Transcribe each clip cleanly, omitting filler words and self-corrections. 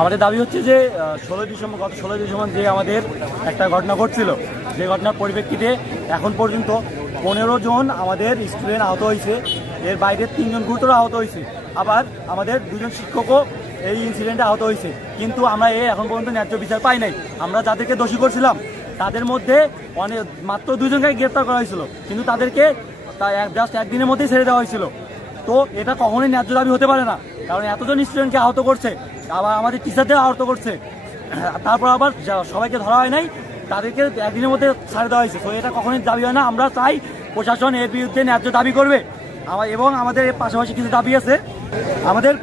আমাদের দাবি হচ্ছে যে 16 ডিসেম্বর গত 16 ডিসেম্বর যে আমাদের একটা ঘটনা ঘটছিল, যে ঘটনার পরিপ্রেক্ষিতে এখন পর্যন্ত 15 জন আমাদের স্টুডেন্ট আহত হয়েছে, এর বাইরে 3 জন গুরুতর আহত হয়েছে, আবার আমাদের 2 জন শিক্ষকও এই ইনসিডেন্টে আহত হয়েছে। কিন্তু আমরা এখন পর্যন্ত ন্যায্য বিচার পাই নাই। আমরা যাদেরকে দোষী করছিলাম তাদের মধ্যে মাত্র 2 জনকে গ্রেপ্তার করা হয়েছিল, কিন্তু তাদেরকে জাস্ট একদিনের মধ্যেই ছেড়ে দেওয়া হয়েছিল। তো এটা কখনোই ন্যায্য দাবি হতে পারে না, কারণ এতজন স্টুডেন্টকে আহত করছে, আবার আমাদের টিচারদের আহত করছে, তারপর আবার সবাইকে ধরা হয় নাই, তাদেরকে একদিনের মধ্যে ছাড়ে দেওয়া হয়েছে। তো এটা কখনোই দাবি হয় না। আমরা চাই প্রশাসন এর বিরুদ্ধে ন্যায্য দাবি করবে। এবং আমাদের এর পাশাপাশি কিছু দাবি আছে। আমাদের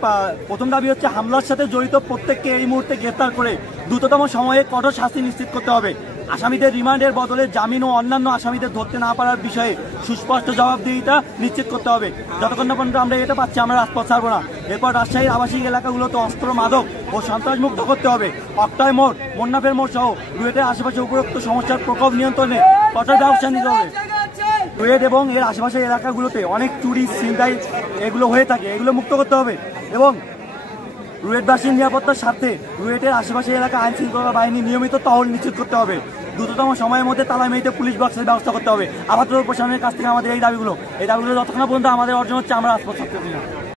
প্রথম দাবি হচ্ছে হামলার সাথে জড়িত প্রত্যেককে এই মুহূর্তে গ্রেপ্তার করে দ্রুততম সময়ে কঠোর শাস্তি নিশ্চিত করতে হবে। আসামিদের রিমান্ডের বদলে জামিন ও অন্যান্য আসামিদের ধরতে না পারার বিষয়ে সুস্পষ্ট জবাবদিহিতা নিশ্চিত করতে হবে। যতক্ষণ না পর্যন্ত আমরা এটা পাচ্ছি আমরা রাজপথ ছাড়বো না। এরপর রাজশাহীর আবাসিক এলাকাগুলোতে অস্ত্র, মাদক ও সন্ত্রাস মুক্ত করতে হবে। অক্টাই মোড়, মুন্নাফের মোড় সহ রুয়েটের আশেপাশে উপরোক্ত সমস্যার প্রকোপ নিয়ন্ত্রণে কঠোর ব্যবস্থা নিতে হবে। রুয়েট এবং এর আশেপাশের এলাকাগুলোতে অনেক চুরি, ছিনতাই এগুলো হয়ে থাকে, এগুলো মুক্ত করতে হবে। এবং রুয়েটবাসীর নিরাপত্তার স্বার্থে রুয়েটের আশেপাশের এলাকা আইন শৃঙ্খলা বাহিনী নিয়মিত টহল নিশ্চিত করতে হবে। দ্রুততম সময়ের মধ্যে তালামেইতে পুলিশ বক্সের ব্যবস্থা করতে হবে। আপাতত প্রশাসনের কাছ থেকে আমাদের এই দাবিগুলো যতক্ষণ পর্যন্ত আমাদের অর্জন হচ্ছে আমরা রাজপথ ছাড়তে দিই না।